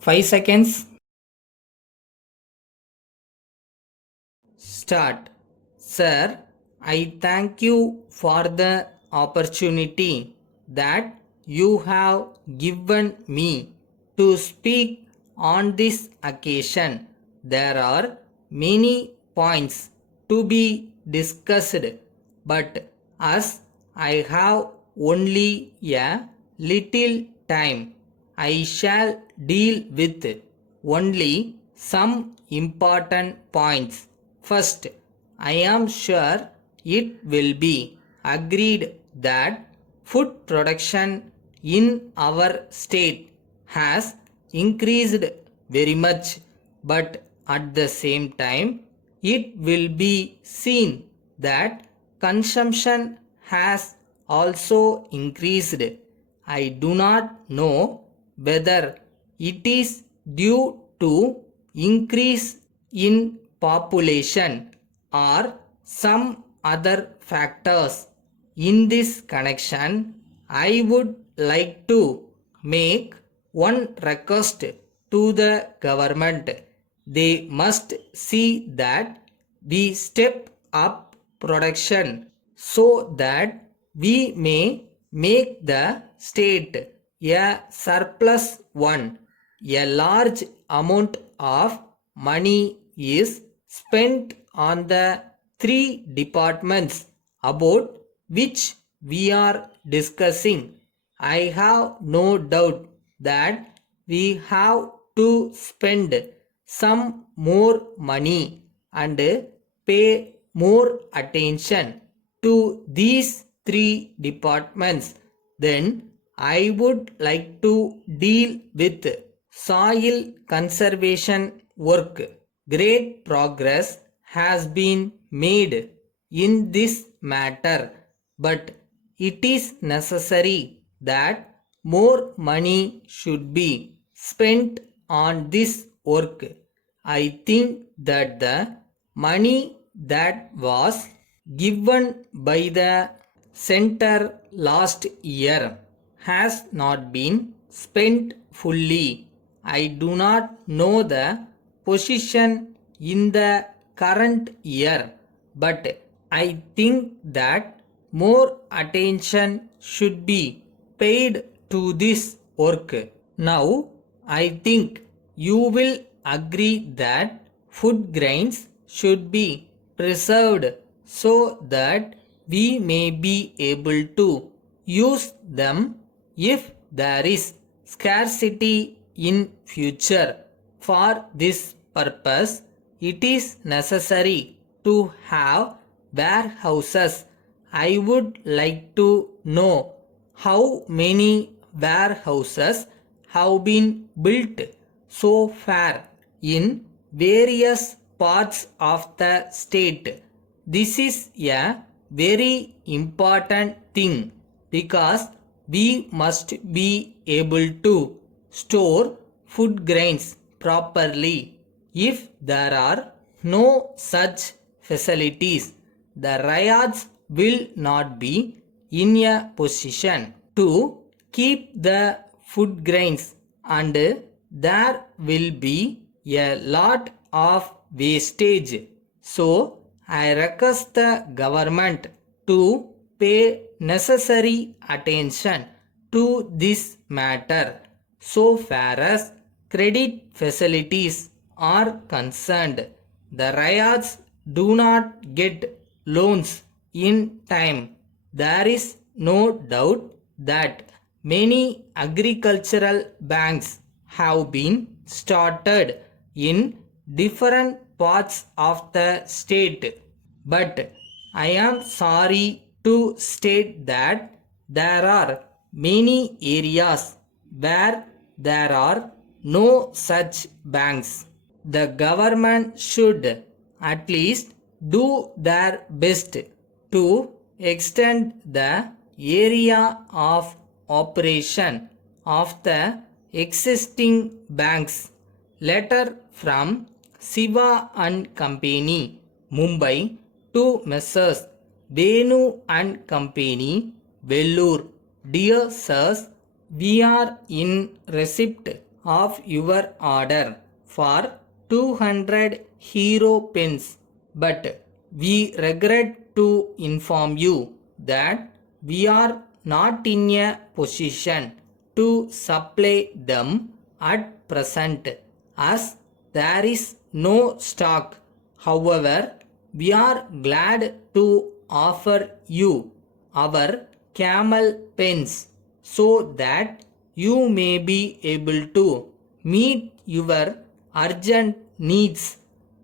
5 seconds. Start. Sir, I thank you for the opportunity that you have given me to speak on this occasion. There are many points to be discussed, but as I have only a little time, I shall deal with only some important points. First, I am sure it will be agreed that food production in our state has increased very much, but at the same time, it will be seen that consumption has also increased. I do not know whether it is due to increase in population or some other factors. In this connection, I would like to make one request to the government. They must see that we step up production so that we may make the state a surplus one. A large amount of money is spent on the three departments about which we are discussing. I have no doubt that we have to spend some more money and pay more attention to these three departments. Then I would like to deal with soil conservation work. Great progress has been made in this matter, but it is necessary that more money should be spent on this work. I think that the money that was given by the center last year has not been spent fully. I do not know the position in the current year, but I think that more attention should be paid to this work. Now, I think you will agree that food grains should be preserved so that we may be able to use them if there is scarcity in future. For this purpose, it is necessary to have warehouses. I would like to know how many warehouses have been built so far in various parts of the state. This is a very important thing because we must be able to store food grains properly. If there are no such facilities, the riots will not be in a position to keep the food grains, and there will be a lot of wastage. So, I request the government to pay necessary attention to this matter. So far as credit facilities are concerned, the riots do not get loans in time. There is no doubt that many agricultural banks have been started in different parts of the state, but I am sorry to state that there are many areas where there are no such banks. The government should at least do their best to extend the area of operation of the existing banks. Letter from Siva and Company, Mumbai, to Messrs. Venu and Company, Vellore. Dear Sirs, we are in receipt of your order for 200 hero pens, but we regret to inform you that we are not in a position to supply them at present as there is no stock. However, we are glad to offer you our camel pens so that you may be able to meet your urgent needs.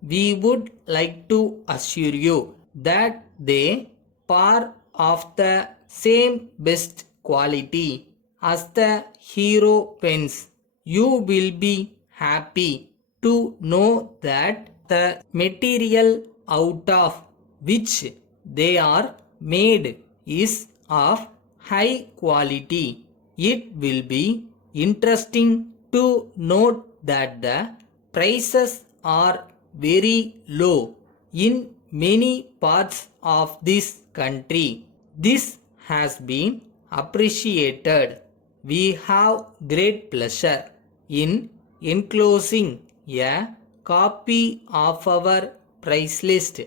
We would like to assure you that they are of the same best quality as the hero pens. You will be happy to know that the material out of which they are made is of high quality. It will be interesting to note that the prices are very low in many parts of this country. This has been appreciated. We have great pleasure in enclosing a copy of our price list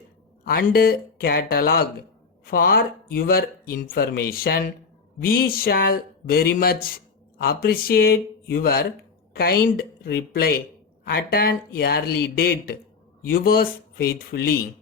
and catalog for your information. We shall very much appreciate your kind reply at an early date. Yours faithfully.